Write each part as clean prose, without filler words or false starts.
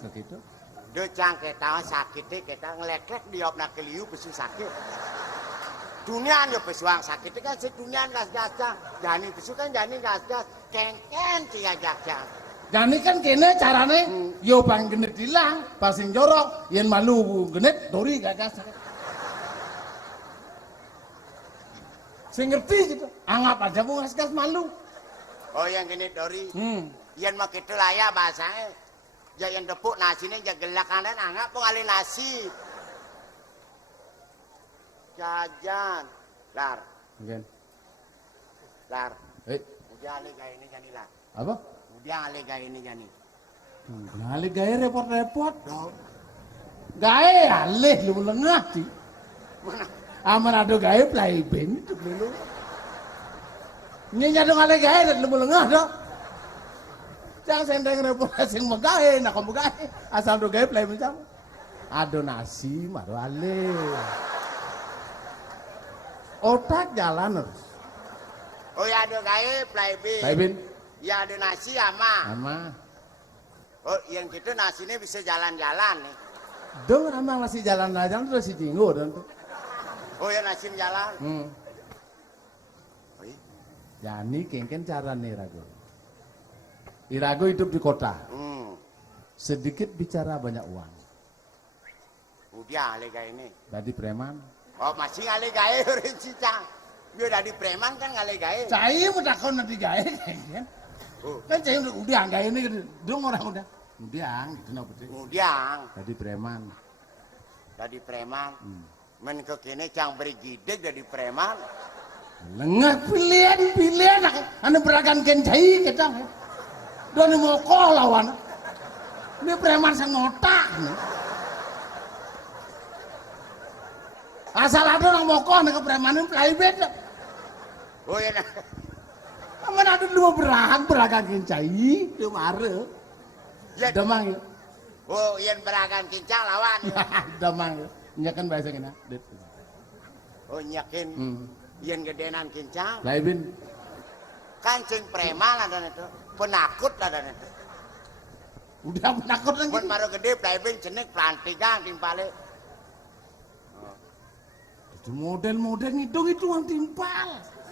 gitu. Dia cang kita sakit kita ngeleket diop nak keliu pesu sakit. Dunia yo pesuang sakit kan sedunia gas-gas. Jani pesu kan jani gas-gas. Kengken cia jak-jak. Jani kan kene carane yo bang genit hilang, pasing jorok, yen malu genit dori gagas. Saya ngerti gitu. Anggap aja bu gas-gas malu. Oh yang genit dori. Yen mah kitu lah ya bahasanya. Ya yang tepuk nasinya ya gelak kanan anggap pun alih nasi. Jajan. Lar. Mungkin. Lar. Udah alih gaya ini jani lar. Apa? Udah alih gaya ini jani. Alih gaya repot-repot. Gaya alih lu lengah sih. Aman ada gaya playben itu dulu. Nyanyi dong alih gaya lu lengah dong. Jangan sendeng reputasi megahe, nak megahe. Asal do gawe play macam. Ado nasi, maro ale. Otak jalan terus. Oh ya ada gawe playbin. Playbin. Ya ada nasi ama. Ama. Oh yang gitu nasinya bisa jalan-jalan nih. Dong amang nasi jalan-jalan terus si tinggu dan tuh. Oh ya nasi jalan. Yani kengken cara nih ragu. Irago hidup di kota. Sedikit bicara banyak uang. Udah alih gaya ini. Tadi preman. Oh masih alih gaya orang cicang. Dia dari preman kan alih gaya. Cai mau takon nanti gaya kan? Kan cai udah gaya ini dong orang udah. Udah gitu napa sih? Udah. Tadi preman. Tadi preman. Men kekini cang beri gidek dari preman. Lengah pilihan anu beragan ken cai kita. Dan ini mokoh lawan. Ini preman sang ngotak. Asal ada orang mokoh nih ke preman ini playbed. Oh iya nah. Aman ada dua beragan kincai. Dia marah. Damang ya. Oh iya beragan kincang lawan. Damang ya. Nyakan bahasa kena. Oh nyakin. Iya gedenan kincang. Playbed. Kancing preman ada itu. Penakut lah dan itu. Udah penakut lagi. Pun baru gede playbing jenik pelantikan timpale. Itu model-model itu yang timpal.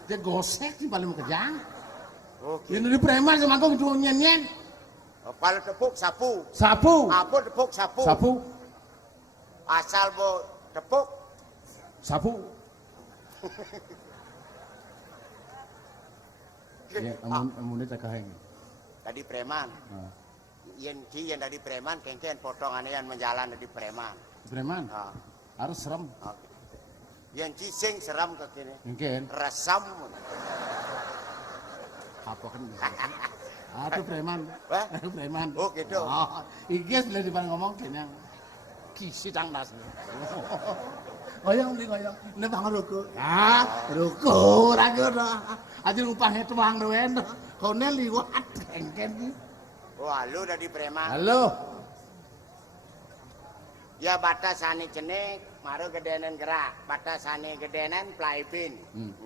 Dia gosek timpal mau kejang. Oke. Ini di preman sama aku itu nyen-nyen. Kalau tepuk sapu. Sapu. Apa tepuk sapu. Sapu. Asal bo tepuk. Sapu. Ya, amunnya tak kaheng. Tadi preman. Yang dari preman, kengken potongannya yang menjalan dari preman. Preman? Harus serem. Yang cising seram ke kini. Mungkin. Resam. Apa kan? Itu preman. Wah? Preman. Oh gitu. Iges boleh depan ngomong kini. Kisi tangdas. Goyang di goyang. Ini bang ruku. Ruku. Ragu dah. Aja ngupangnya tuang doen. Kau ne liwat kengken. Wah lu dari preman. Halo. Ya batasane cenik. Maru gedenan gerak, batasane gedenan playbin.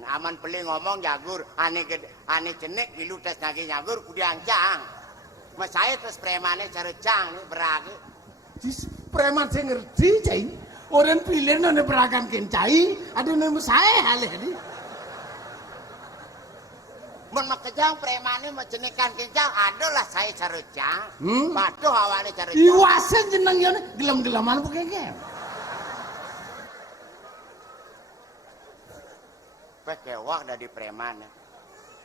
Aman peli ngomong jagur, ane cenek gilu tes nagi nyagur kudiang cang. Mas saya terus premane cara cang nih beragi. Dis preman saya ngerti cai. Orang pilih none beragan kencai, ada nama saya halih ni. Mun makejang premane macenikan kencang, adalah saya cara cang. Patuh awane cara cang. Iwasan jeneng yon gelam-gelaman apa kengken. Kewah dari preman.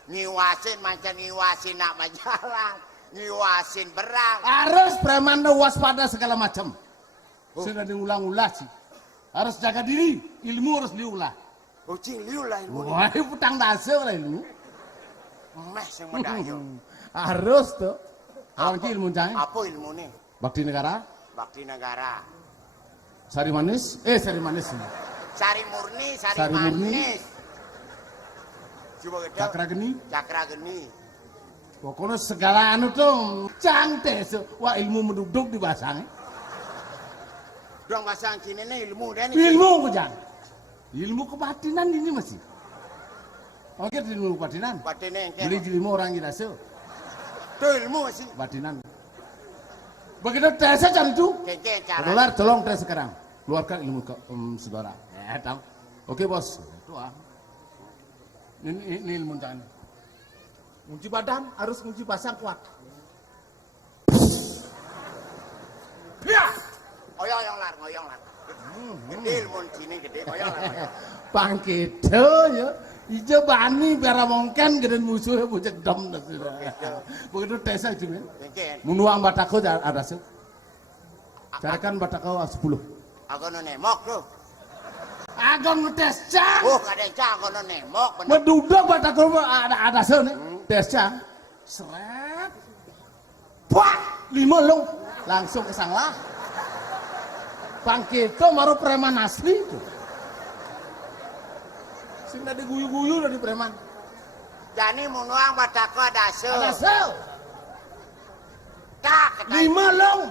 Ngiwasin macam ngiwasin nak majalah. Ngiwasin berang. Harus preman waspada segala macam. Sudah diulang-ulang sih. Harus jaga diri. Ilmu harus diulah. Kucing liu lah ilmu. Wah, putang dasar lah ilmu. Meh yang medayo. Harus tuh. Orang ilmu cai. Apa ilmu nih? Bakti negara. Bakti negara. Sari manis. Sari manis. Sari murni, sari Murni. manis. Cakra geni. Cakra geni. Pokoknya segala anu tuh cantik. Wah ilmu menduduk di bahasanya. Dong bahasa Cina ini ilmu dan ilmu kejang. Ilmu kebatinan ini masih. Oke ilmu kebatinan. Batinan yang beli ilmu orang kita so. Itu ilmu masih. Batinan. Begitu tesnya cari itu. Kece cara. Dolar, tolong tes sekarang. Keluarkan ilmu saudara. Tahu. Oke bos. Itu Ini ilmu jangan. Kunci badan harus kunci pasang kuat. Ya. Ngoyong lar. Gede ilmu sini gede ngoyong lar. Pangkito ya. Ijo bani biar mungkin gede musuhnya bujek dom. Begitu tesnya itu men. Menuang batako ada sih. Carikan batako 10. Aku nemok tuh. Agak ngetes cang. Oh, ada cang aku nemok. Meduduk batako ada sih nih. Tes cang. Seret. Wah, 5 long. Langsung ke sanglah. Pangkito maru preman asli itu. Sing dari guyu-guyu dari preman. Jani munuang batako ada sel. Ada sel. Tak. 5 long.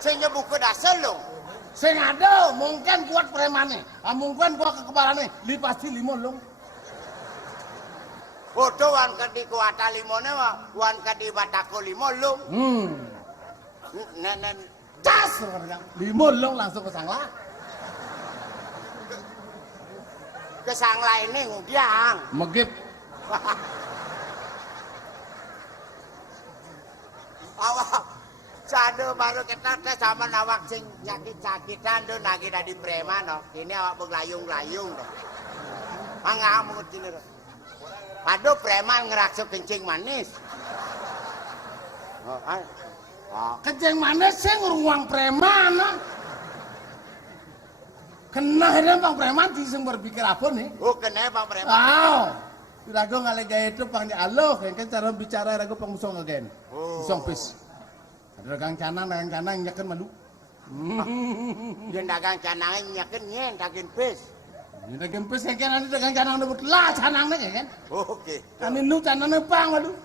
Sehingga buku dasar lo. Sing ada mungkin kuat premannya. Mungkin kuat kekebalannya. Li pasti 5 long. Foto wan kadi kuata limone wan kadi batako 5 lo. Nenen Cas. 5 long langsung ke sangla. Kesang lainnya ngudiang. Megip. Awak sado baru kita tes sama awak sing sakit-sakitan do nagi dari preman no. Ini awak beglayung-layung do. Mangamu kecil do. Aduh preman ngeraksa kencing manis. Kencing manis sih nguruang preman. Kena akhirnya bang preman diseng berpikir apa nih? Oh kena bang preman. Rago ngalih gaya itu pang di aloh, kan cara bicara rago pang musong again. Musong pis. Ada dagang canang nyakan malu. Dia dagang canang nyakan nyen daging pis. Ini daging pis kan ada dagang canang debut lah canangnya kan? Oke. Kami nu canangnya pang malu.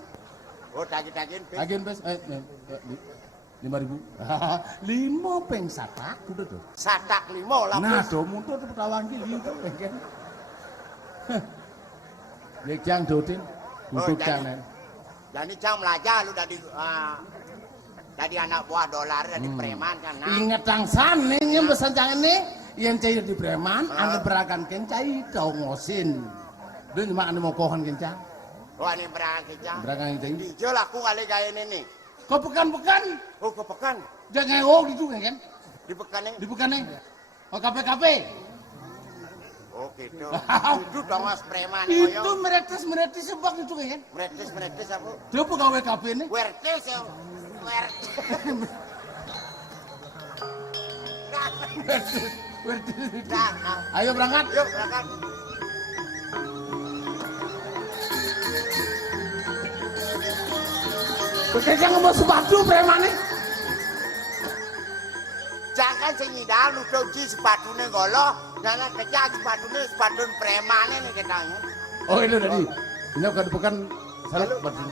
Oh daging pis. Daging pis 5.000. 5 peng satak udah tuh. Satak 5 lah. Nah, tuh muntut petawang gini tuh kan. Dia jang dotin untuk jangan. Jadi cang belajar lu dari anak buah dolar dari preman kan. Ingat tang sana yang pesan jangan nih yang cair di preman, anda berakan kencai kau ngosin. Dia cuma anda mau pohon kencang. Oh ini berakan kencang. Berakan kencang. Dijol aku kali gaya ini. Kau pekan-pekan. Oh ke pekan. Jangan gitu kan? Di pekan ini. Di pekan nih. Oh KPKP. Oh gitu. Itu dong mas preman. Itu meretes sebab itu kan? Meretes apa? Dia pegawai KP ini. Wertes ya. Ayo berangkat. Yuk berangkat. Bekerja ngomong sepatu preman nih. Jangan senyidal nutup sepatunya golo. Jangan kerja sepatu premannya nih ketanya. Oh itu tadi. Ini bukan salah sepatu.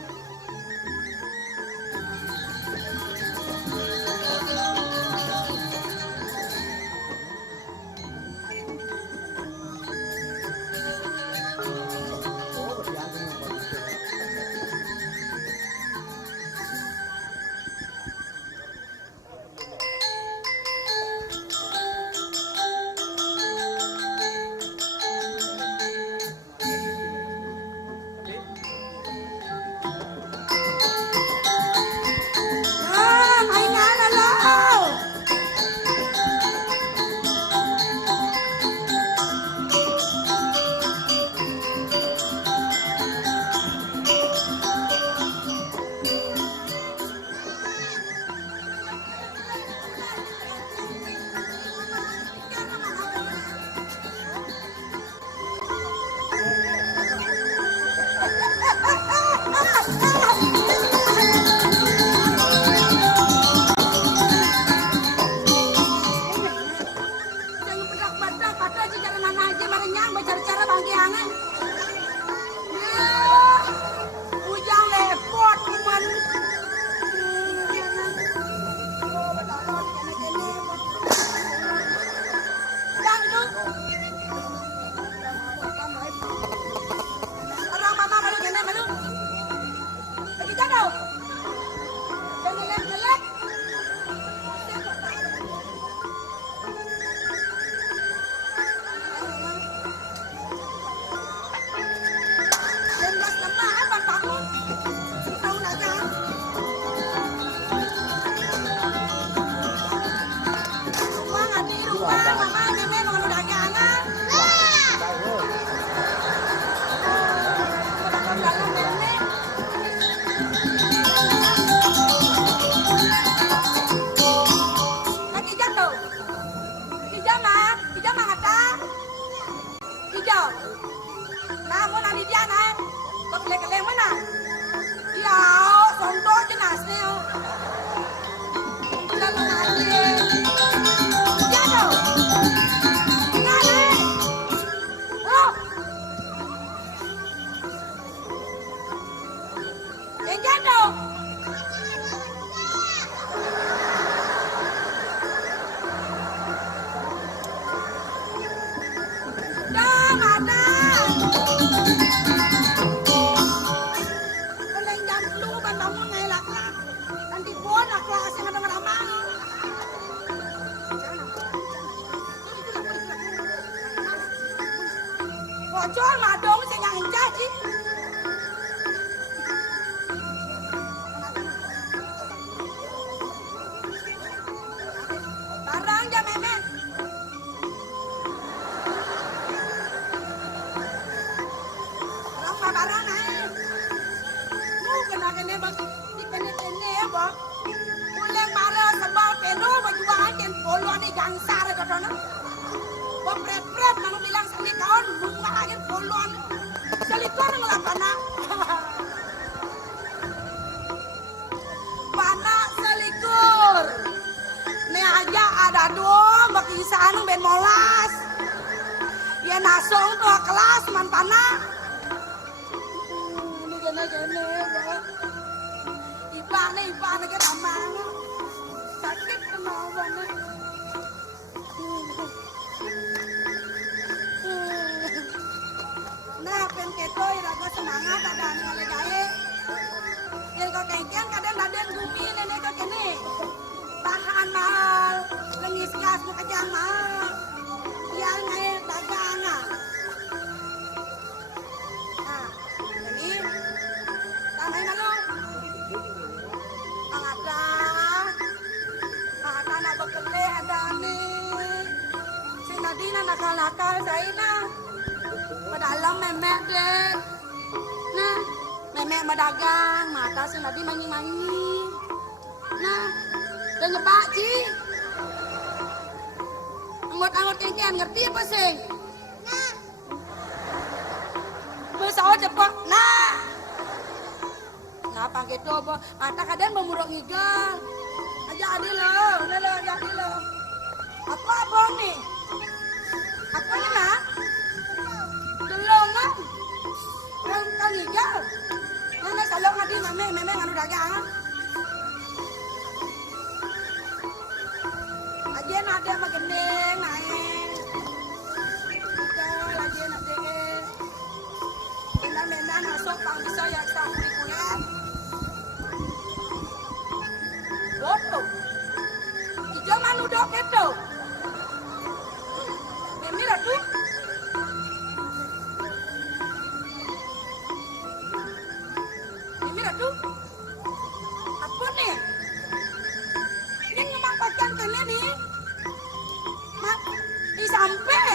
bocor madong sing yang jadi. Barang ja memet. Barang naik. Kena bak dikene ba. Uleng mara sebab peno bajuan ken polo ni gangsar dodono. Pret-pret manu bilang sekali kawan bunga ken polo. Selikor ngelapana. Pana selikur. Ne aja ada dua bakisan ben molas. Dia nasong tuh kelas man pana. Gene Ipan ke tamang sakit kemauan nah pen ketoy raga semangat ada ngale jae yang kau kengkeng kadang daden gumi nenek kau kene bahan mahal lengis gas muka jang mahal yang naik dagangan nah ini tanah lalu anak bekele ada nih si Nadina nakal-nakal Zaina pedalam memek deh nah memek medagang mata si Nadina manyi-manyi nah dan ngebak Ci anggot-anggot kengkian ngerti apa sih nah besok cepet nah apa gitu apa mata kadang memuruk ngigal aja adil lo aja adil lo apa abang nih apa nih nak delongan kan ngigal nenek salong ngadi meme nganu dagang aja ada mah gendeng naik aja ada menan masuk pang bisa ya sampai kuliah Boto. Ijo manu dok keto. Mira tu. Mira tu. Apa nih? Ini memang pacan kene nih. Mak, di sampai.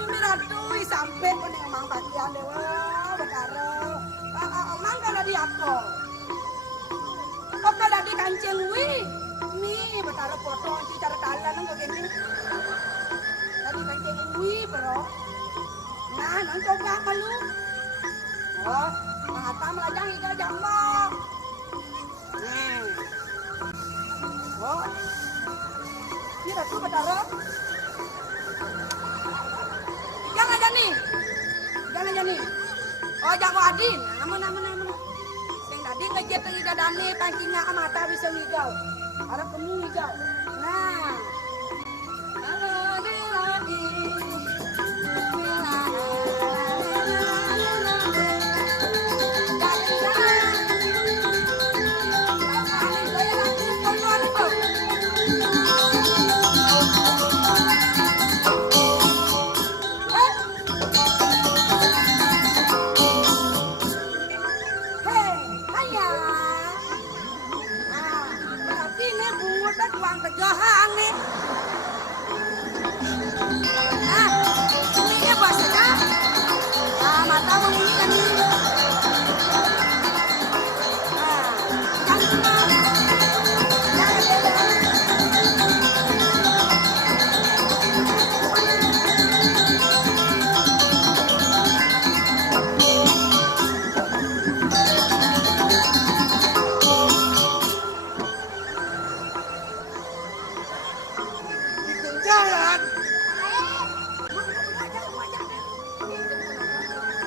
Mira tu, di sampai pun memang pacan dewa. Bekaro. Omang kalau di aku. Oke tadi kancing wi, nih betara foto si cara talan nggak gini. Tadi kancing wi bro. Nah nonton gak malu. Oh, mata melajang hijau jambak. Oh, ini ratu betara. Jangan aja nih. Oh jago adin, aman. Tadi ngejet lidah dani tangkinya mata bisa hijau. Harap kamu hijau. Nah. Tegahan nih. Nah, ini apa saja? Nah, mata mengunyikan nih. Nah,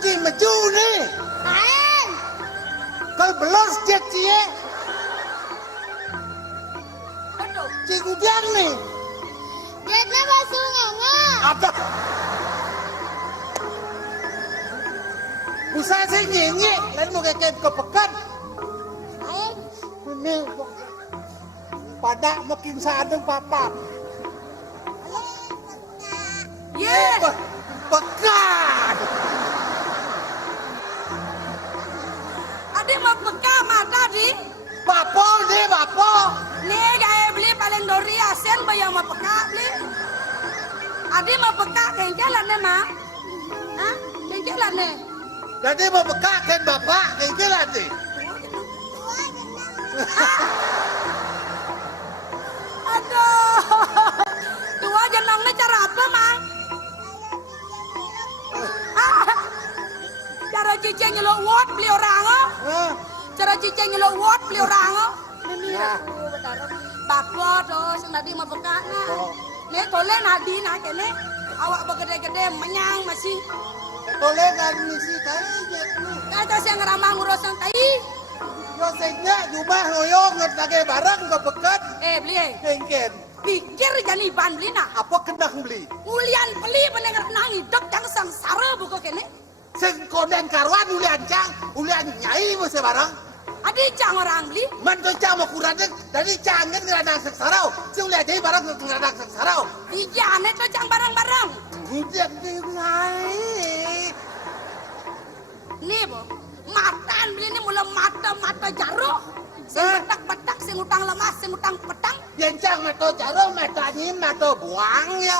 jangan maju nih. Kalau belum cek cie. Cikgu biang nih. Jetnya basuh nganga. Apa? Bisa sih nyenyi, lain mau kayak kepekan. Ini pada makin sadeng papat. Yes. Tadi mau peka kengkelan nih, Mak. Hah? Kengkelan nih. Jadi mau bekakan bapak kengkelan nih. Aduh. Tua jenongnya cara apa, Mak? Cara cicing nyeluk wot beli orang oh. Cara cicing nyeluk wot beli orang oh. Ini bapak tuh sing tadi mau peka nah. Nih tole nadi nah kene awak begede-gede menyang masih. Tole kan misi kayaknya. Kata sing ngeramah ngurusan tai. Yo sengnya jubah ngoyong ngertage barang ke bekat Beli kengken. pikir jani ban beli nah. Apa kendak beli? Ulian beli mendengar nang hidup jang sengsara buku kene. Sing konden karuan ulian cang, ulian nyai mesti barang. Adi jang orang beli. Man to cang mau kurang dari cang kan ngeradang seksarau. Si ulian jadi barang ngeradang seksarau. Iya net lo jang barang-barang. Udah nyai. Nih bu, mataan beli ini mulai mata jaruk. Sing betak-betak, sing utang lemas, sing utang petang. Yang cang mato jaro, mato anyim, mato buang ya.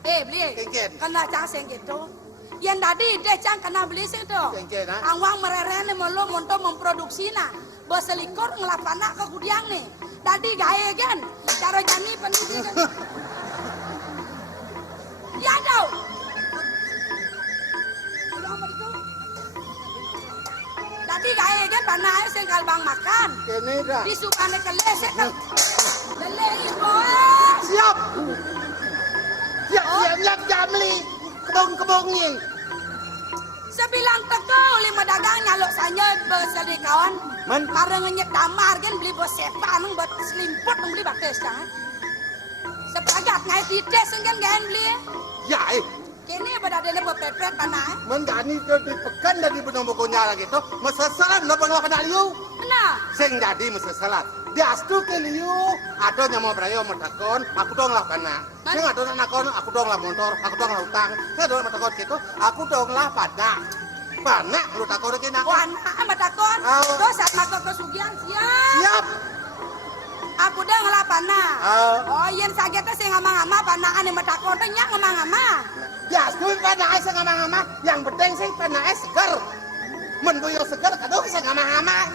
Beli. Kengken. Kena cang sing gitu. Yang tadi deh cang kena beli sing tuh. Kengken ha. Angwang mererene melu untuk memproduksi nah. Bos selikur ngelapana ke kudiang nih. Tadi gaya kan. Cara jani pendidikan. Ya tau. Tadi gaya kan tanah sing kalbang makan. Kene dah. Disukane kelesek. Lele ibu. Siap. Siap jamli. Kebong ni. Sebilang teko lima dagang nyalok sanya besedi kawan. Man. Karena ngenyek damar kan beli bos sepa nung buat selimput nung beli bates jangan. Sepagat ngai tides kan gan beli. Ya Kini pada ada buat pepet tanah. Mendani di pekan dari benong bokonya lagi tu. Mesesalan lo bangla kenal you. Nah, Sing jadi mesesalan. Dia astu ke liu. Ada yang mau berayo metakon. Aku dong lah kana. Sing ada nakon. Aku dong lah motor. Aku dong lah utang. Saya dong metakon gitu. Aku dong lah pada. Pana lu takon kena. wana amat takon. Aw. Terus saat masuk kesugihan siap. Siap. Aku dah ngelapana. Aw. Oh, yen sageta sing ngama-ngama panaan yang metakon teh nyak ngama-ngama. Ya astu pana ai sing ngama-ngama. Yang penting sing pana ai seger. Mendoyo seger kadang sing ngama-ngama.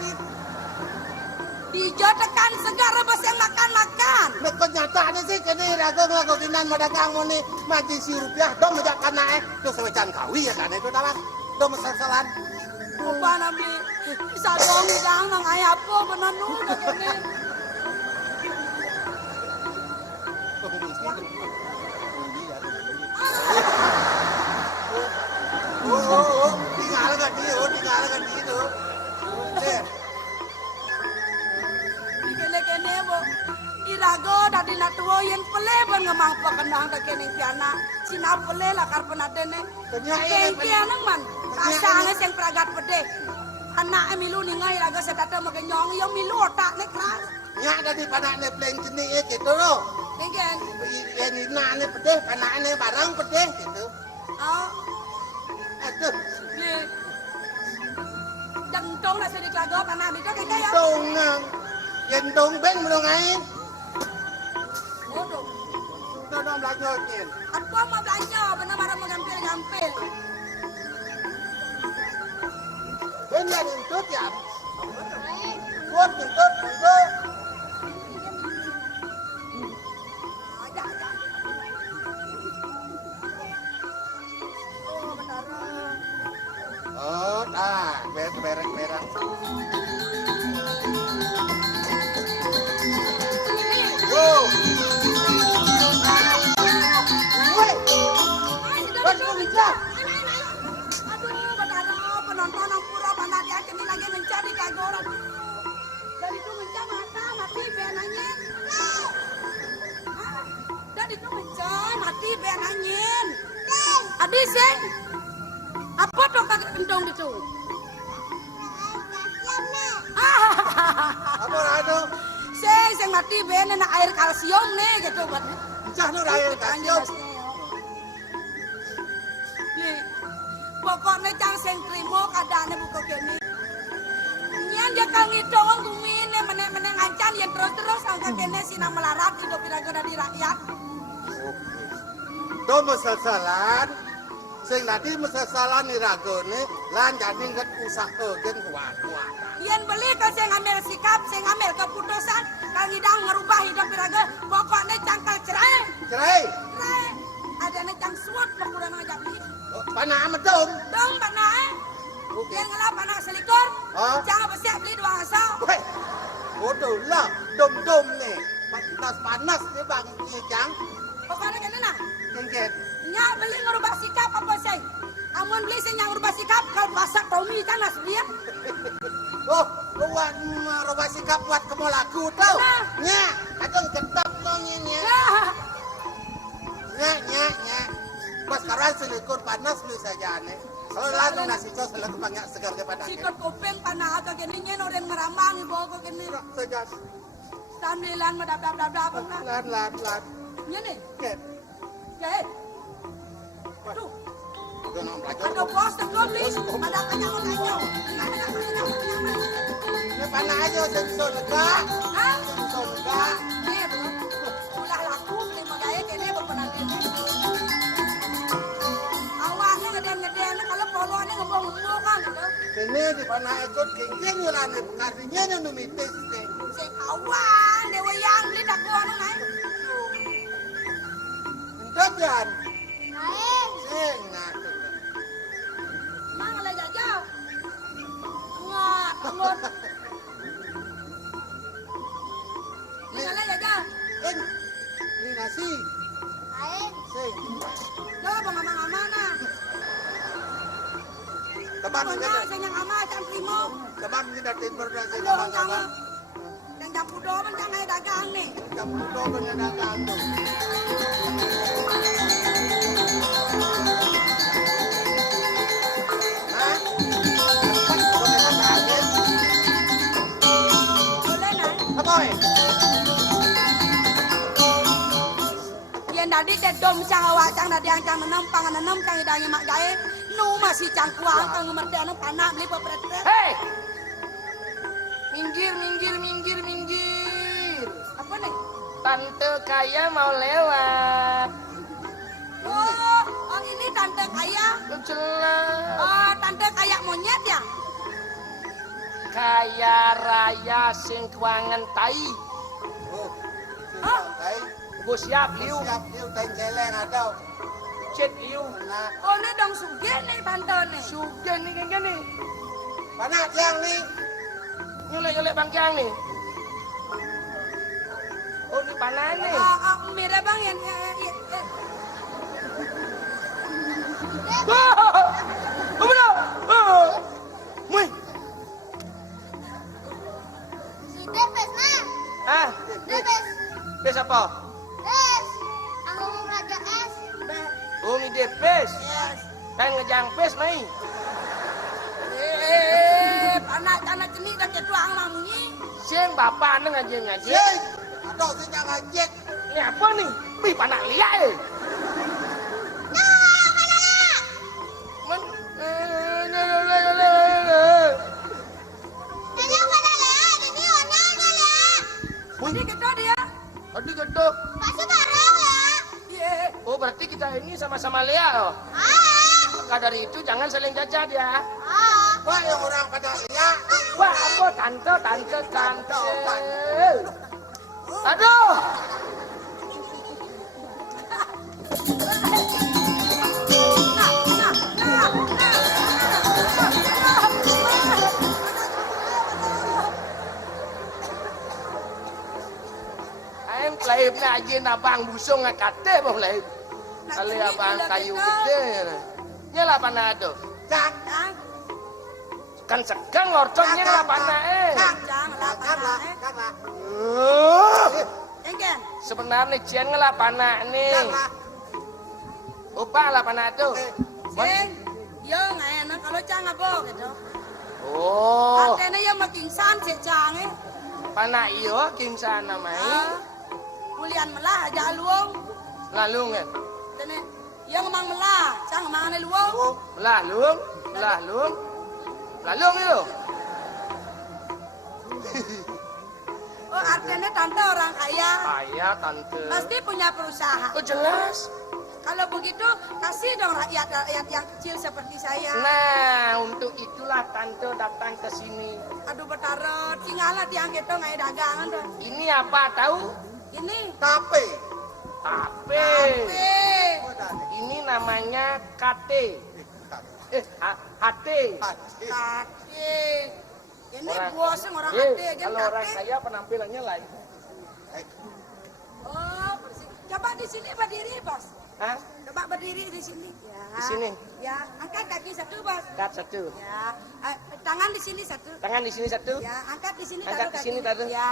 Dijo tekan segar bos yang makan-makan. Nek kenyataan sih kene rago nglakokinan madagang muni maji si rupiah dong mejak kana terus sewecan kawi ya kan itu dalah dong mesesalan. Apa nabi? Bisa dong dang nang ayapo benanu dah kene. Tinggal kan dia, tinggal kan dia tu. Kene-kene bo. Irago dadi natuo yen pele ben ngemang pekenang ta kene piana. Sina pele lah karpen adene. Kengke nang man. Asange sing pragat pede. Anak milu ningai raga sedata megenyong yo milu otak ne keras. Nya dari panakne pleng jenis gitu loh. Kengken. Ini nane pedeh, panakne barang pedeh gitu. Oh, Aduh, ye. Dentong lah sedikit lago tanah itu kengke ya. dong, yang dong ben belum ngain. Bodoh. Sudah dong belajarkin. Apa mau belanja benar marah mengampil-ngampil. Ben yang intut ya. Buat intut, intut. Ada. Oh, benar. Oh, berak. Wow. Woi, Aduh, benar. Penonton yang pura mana dia kini lagi mencari kagoran. Dan itu mencari mati benanya. Dan itu mencari mati benanya. Adi sing. Apa tuh kaki pentong itu? apa ada? Sing mati ben na air kalsium nih gitu buat. Cah nu air kalsium. Nih, pokoknya cang sing trimo kadane buka kene. Nyan dia kang ngidong kumine meneng-meneng ancan yang terus-terus angka kene sina melarat hidup iraga di rakyat. Do mesesalan sing tadi mesesalan iragone lan jadi nget usahakeun kuat-kuat. Yen beli ke saya ngambil sikap, saya ngambil keputusan, kalau ngidang ngerubah hidup iraga, pokoknya cangkal cerai. Cerai. Cerai. Ada nih cang suut berkurang ngajak beli. Panah amat dong. Dong panah. Oke. Yang ngelap anak selikur, Hah? jangan bersiap beli dua asal. Weh. Bodoh lah, dom-dom nih. Panas-panas nih Bang Kijang. Pokoknya kan enak. Jengket. Nyak beli ngerubah sikap apa sih? Amun beli sih yang ngerubah sikap, kalau masak Tommy kan nas dia. Oh, buat merubah sikap buat kamu lagu tau. Nah. Nya, kadang ketap dong nya. Nah, Nya. Mas karan selikur panas beli saja aneh. Kalau lalu nasi cos selalu banyak segar daripada sikap kuping panah atau gini nyen orang merambang ibu kok gini. saja. Sambilan medap-dap-dap nah. Lan. Nya nih, Ket. ya. Tuh, Udah nong ada belajar. bos tengok beli, ada kanyang-kanyang. Ini panah aja sensor lega. Hah? Sensor lega. Nih, bro. Ulah laku beli magaya kene berperan kene. Awalnya ngeden-ngeden kalau polonya ngembang-ngembang kan gitu. Ini di panah ekor geng-geng nyelane kasihnya nih numitis nih. Si kawan dewa yang beli dakwaan naik. Jajan. Naik. Sing nah. Mang lah jajal. Ngot, ngot. Mana jajal? Ini nasi. Naik. Sing. Lo pengaman-aman nah. Teman Pokoknya kita. saya yang aman can primo. Teman kita timber dan sing Lo sama. jangan. Dan jam pudo men jangan dagang nih. Kamu tuh bener dagang tuh. Hah? Bener dagang. Boleh nah. Apa ya? Yang tadi dedom cang awak cang nadi yang cang nenem pangan nenem cang idangi mak jae. Nu masih cang kuang cang ngemerdean panah beli popret-pret. Hei! Minggir. Apa nih? Tante kaya mau lewat. Oh ini tante kaya. Jelas. Oh, tante kayak monyet ya? Kaya raya sing kuangan tai. Oh, Hah? santai. Gue siap liu. Siap liu dan celeng ada. Cet liu. Nah, Oh, ini dong suge nih tante nih. Sudah nih kan nih. panas yang nih. Ngelek-ngelek bangkiang nih. Oh ini panah nih. Mira bang yang Oh benar. Wih. Si Depes nah. Ah, Depes. bes apa? Des. Aku mau raja es. Umi depes. Kan ngejang pes mai. anak-anak jenis dah ketuang mamunyi. Siang bapak neng ngaji. Sing. Ada sing jangan jek. Ini apa nih? Wih panah liat eh. Men. Ini mana lea? Ini mana lea? Ini kedua dia. Aduh gedok. Masuk bareng ya. Iya. Oh berarti kita ini sama-sama Lea loh. Maka dari itu jangan saling cacat ya. Wah, yang orang pada lihat. Wah apa tante. Aduh. Em laib na aja nabang busung ngakate bang laib. Kali abang kayu gede. Nyala panah tuh. Cang. Kan segang lorcongnya lah panah Janganlah panah. Karena. Engken. Sebenarnya cian ngelah panah nih. Karena. Upah lah panah tuh. Sing. Yo nggak enak kalau cang apa gitu. Oh, Artinya yang makin san si cang panah iyo king sana mai. Kulian melah aja luong. Lalu ngen. Tene. Yang emang melah, cang emang ane luong. Lalung. Lalung itu. Oh artinya tante orang kaya. Ayah tante. Pasti punya perusahaan. Oh jelas. Kalau begitu kasih dong rakyat yang kecil seperti saya. Nah, untuk itulah tante datang ke sini. Aduh betarot, tinggalah tiang kita ngai dagangan tuh. Ini apa tahu? Ini Tape. Tape. Ini namanya KT. HT. Kaki. Ini Orang- bosnya orang Eh, hati aja kalau orang kaki. kaya penampilannya lain. Oh, bersih. Coba di sini berdiri, Bos. Hah? Coba berdiri di sini. Ya. Di sini? Ya, angkat kaki satu, Bos. Angkat satu. Ya, tangan di sini satu. Tangan di sini satu. Ya, angkat di sini Angkat taruh di sini, kaki. taruh. Ya,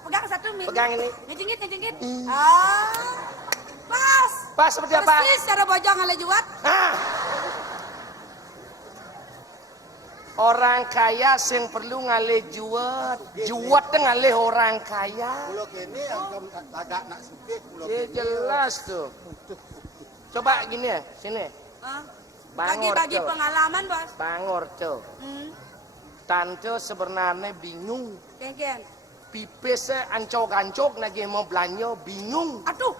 pegang satu. Pegang ini. Ngejengit. Ah. Pas. Pas seperti apa? Persis cara bojong ngale juat. Hah? Orang kaya sing perlu ngalih juat. Juat teh ngalih orang kaya. Pulau kene yang agak nak sugih pulau Ya kene. jelas tuh. Coba gini ya, sini. Ah. Bangor, Bagi-bagi Cok. pengalaman, Bos. Bangor, Cok. Tante sebenarnya bingung. Kengken. Pipesnya ancok-ancok lagi mau belanja, bingung. Aduh,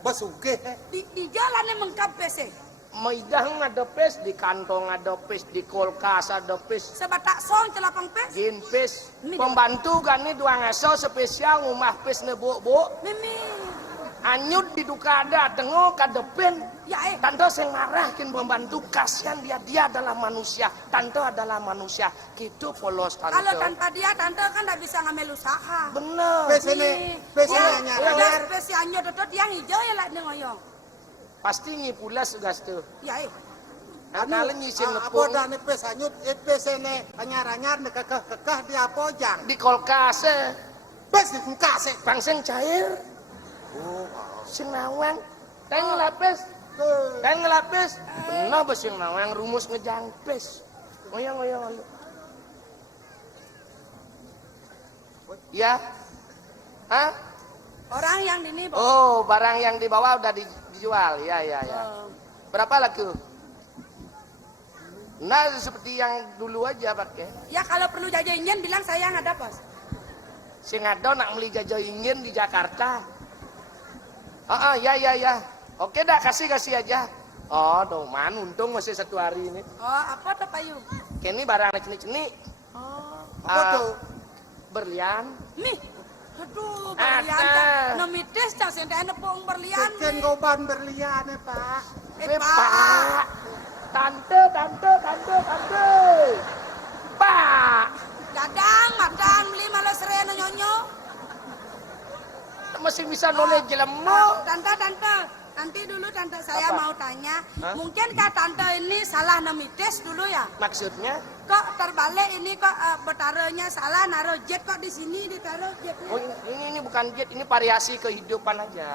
Besugih. di jalan yang mengkap PC. Maidang ada pes, di kantong ada pes, di kulkas ada pes. Sebatak song celapang pes. Gin pes. Ini Pembantu kan ini dua ngaso spesial ngumah pes nebuk-buk. Mimi. Anyut di duka ada, tengok ada pen. Ya Tante saya marahin pembantu, kasihan dia adalah manusia. Tante adalah manusia. Gitu polos tante. kalau tanpa dia tante kan tidak bisa ngambil usaha. Bener. Pesene anyar. Spesialnya tuh yang hijau ya lah ngoyong. Pasti ngipulas sugas tuh. Ya Kalau nyisin Apa lepung dah ni pes anyut pesene anyar-anyar ni kekeh dia pojang. di kulkas Pes di kulkas. pangseng cair. Oh, Sing nawang. Teng ngelapis. Teng ngelapis. Bener bos sing nawang rumus ngejang pes. Ngoyong. Ya. Hah? orang yang ini Oh, barang yang dibawa udah dijual. Ya. Berapa laku? Nah, seperti yang dulu aja pakai. ya kalau perlu jajan bilang saya nggak ada Bos. Sing ada nak beli gajah ingin di Jakarta. Ya. Oke dah, kasih aja. Oh, doman, untung masih 1 hari ini. Oh apa tuh payu? Kini barang ceni-ceni. Oh apa tuh? Berlian. nih. Aduh Ada. berlian. Nomites cah sendiri nepung berlian. Ken goban berlian Pak. Pak. Tante. Pak. Madang beli malah serena nyonyo. Masih bisa noleh jelema. Tante, nanti dulu tante saya Apa? mau tanya, Hah? mungkinkah tante ini salah nemites dulu ya? Maksudnya? Kok terbalik ini kok betaronya salah, naruh jet kok di sini ditaruh jetnya? Oh, ini bukan jet, ini variasi kehidupan aja.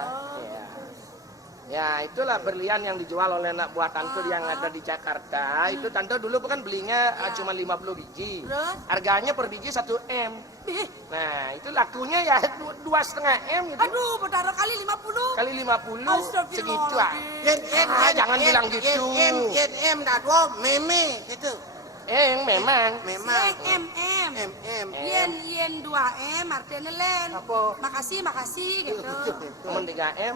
Ya, itulah berlian yang dijual oleh anak buah tante yang ada di Jakarta. Itu tante dulu kan belinya cuma 50 biji. Terus? Harganya per biji 1 M. Ih, Nah, itu lakunya ya 2,5 M gitu. aduh, betaroh kali 50. Kali 50 Astagfirullah. segitu ah. Jangan bilang gitu. Yen dah dua meme itu. Memang. Memang. MM. MM. Yen 2M artinya len. Apa? Makasih gitu. Cuma 3 M.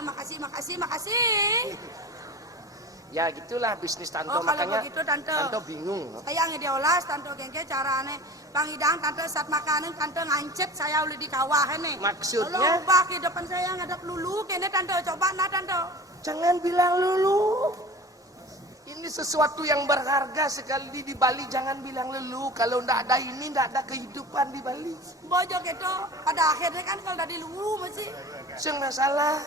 Makasih. Ya gitulah bisnis tante, Oh, kalau makanya begitu, Tante. bingung. Saya ngediolas tante gengke carane Bang Idang tante saat makanan tante ngancet saya udah di kawah nih. Maksudnya? Kalau ubah ke depan saya ngadap lulu kene tante coba nah tante. Jangan bilang lulu. Ini sesuatu yang berharga sekali di Bali, jangan bilang lelu. Kalau ndak ada ini, ndak ada kehidupan di Bali. Bojok itu pada akhirnya kan kalau dari lulu masih Sing masalah.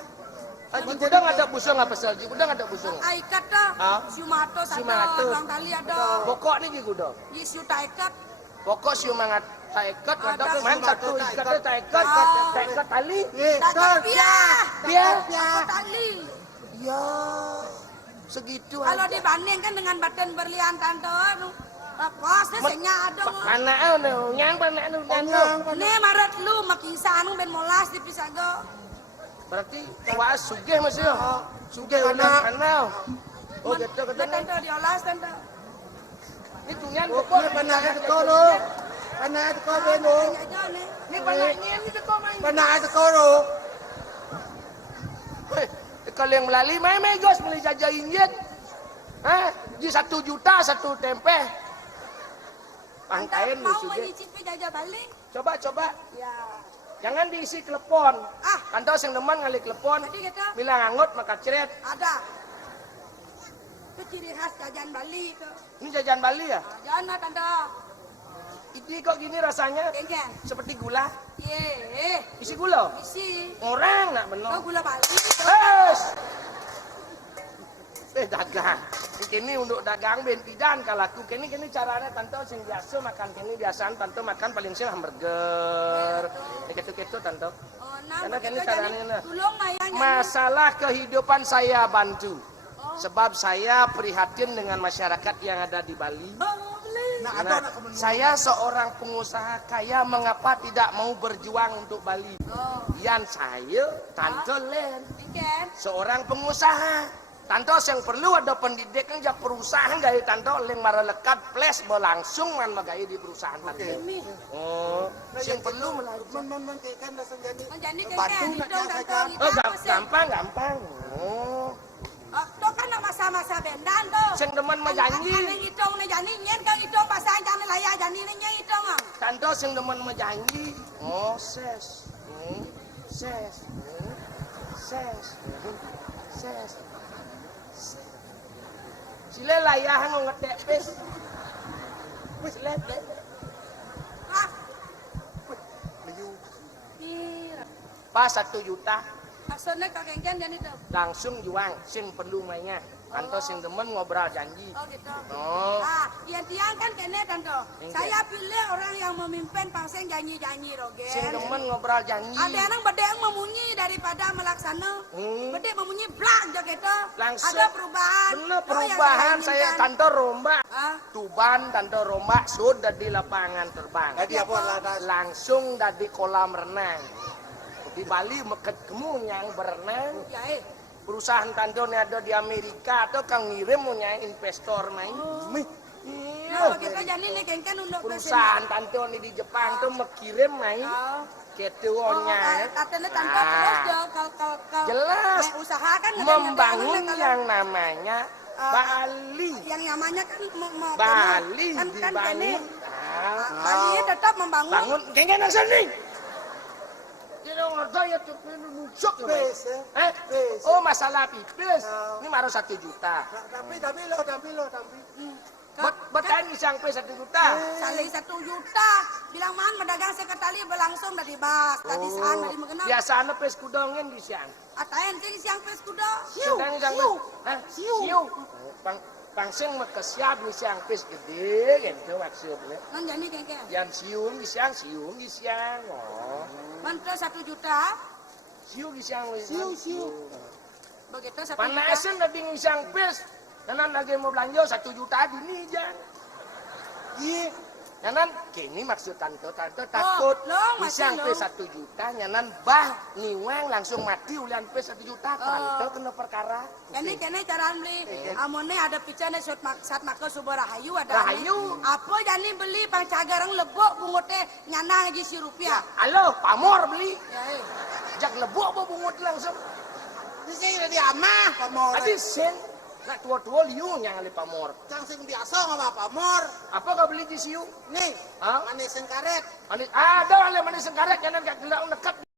Haji udah nggak ada busung apa Haji udah nggak ada busung. aikat dah. Ah? Siumato tante Siumato. Bang Tali ada. Pokok nih gitu. Yisu taikat. Pokok siumangat taikat ada Ada main satu ikatnya taikat, Ah. taikat tali. Taikat biar. Biar. Taikat tali. Ya segitu Kalau aja. dibandingkan dengan badan berlian tante kosnya senya ada. Mana nyang mana Nih maret lu makisan ben molas di Pisago. berarti wah sugih masih ya. Sugih ulah kanal. Oh gitu katanya. Tante diolas tante. Ini tunyan Pokok panah teko lo. Panah teko beno. Aja nih. Ini banyaknya ini teko main. Panah teko lo. Weh, Kalau yang melalui, megos beli jajain jet. Di 1 juta 1 tempe. Pangkain Mau sudah. menyicipi jajah balik? Coba. Ya. Jangan diisi telepon. Ah. Kantor sing demen ngali telepon. Jadi kita Bilang anggot maka ceret. ada. Itu ciri khas jajan Bali itu. Ini jajan Bali ya? Jangan tante. Ini kok gini rasanya? Kengken. Seperti gula. Ye. Isi gula. Isi. Orang nak Oh benar. gula Bali. Dagang. Kini untuk dagang bentidan kalau aku kini caranya tante sing biasa makan kini biasaan tante makan paling sih hamburger. Ketu tante. Oh, nah, Karena kini begitu caranya jadi nah. tulung nayanya. Masalah kehidupan saya bantu. Sebab saya prihatin dengan masyarakat yang ada di Bali. Nah, Nah, saya seorang pengusaha kaya mengapa tidak mau berjuang untuk Bali? Yang saya tante Len, Kengken. seorang pengusaha. Tante yang perlu ada pendidikan ya perusahaan dari tante Len mara lekat plus berlangsung man magai di perusahaan tante. Ini. Oh, yang perlu Kan dasar jadi. Menjadi Batu kengken. nak Hidung jaga tante. Oh, gampang. Oh, Itu kan masa-masa bendan tuh. sing demen mah janji. Kan hidung nih jani nyen kan hidung pasang jangan layak jani nih hidung ah. Tante sing demen mah janji. Oh, ses. Sile layah mau ngetek pes. Wis lete. Ah. Iya. Pas 1 juta Maksudnya kak kengken jadi tuh. langsung juang sing perlu mainnya. Tante sing demen ngobrol janji. Oh gitu. Oh, Ah, yang tiang kan kene tante. Kengken. Saya pilih orang yang memimpin pangseng janji-janji rogen. sing demen ngobrol janji. Ada orang beda yang memunyi daripada melaksana. Beda memunyi blak aja gitu. Langsung. Ada perubahan. Bener Oh, yang perubahan saya inginkan. tante rombak. Ah, Tuban tante rombak sudah di lapangan terbang. Jadi apa lah? Langsung dari kolam renang. Di Bali ketemu yang berenang. ya Perusahaan tante ini ada di Amerika atau kang ngirim punya investor main. Nah, kita jadi nih kengken untuk Perusahaan tante ini di Jepang tuh mekirim main. Oh, Ketuanya katanya tante terus dong kalau jelas usaha kan membangun kalau yang namanya Bali. yang namanya kan mau Bali kan dibangun. Bali tetap membangun. Bangun kengken sini. Kita ngerti ya tuh nusuk ya. Pes ya. Pes. Oh masalah pipis. Ini baru 1 juta. Tapi lo. Betan isang pes 1 juta. Saling 1 juta. Bilang man medagang sekretari berlangsung dari bas, tadi sana dari mengenal. Biasanya pes kudongin di siang. Atayan kini siang pes kuda. Sedang siu. Pangsing makasiap ni siang pes gede gitu maksudnya. Nan jadi kengken. Yang siung di siang. Oh. Mantra 1 juta. Siu di siang. Siu. Begitu 1 juta. Panasin na ding isang pes. Nanan lagi mau belanja 1 juta di ni jan. Iya. Nyanan kini maksud tante takut lo, isang masih pe lo. 1 juta nyanan bah niwang langsung mati ulian pe 1 juta tante kena perkara. Ini kene cara beli. Amone ada picane saat maka subah rahayu ada. Rahayu. Apa jadi beli pang cagarang lebok bungote nyana aja si rupiah. Halo pamor beli Ya, jak lebok apa bungut langsung. Di sini di amah pamor. Adi sen nak tua-tua liu yang ali pamor. Cang sing biasa ngapa pamor. Apa kau beli di siu? Nih, Hah? manis sing karet. Ada ale manis sengkaret nyanan gak gelak nekat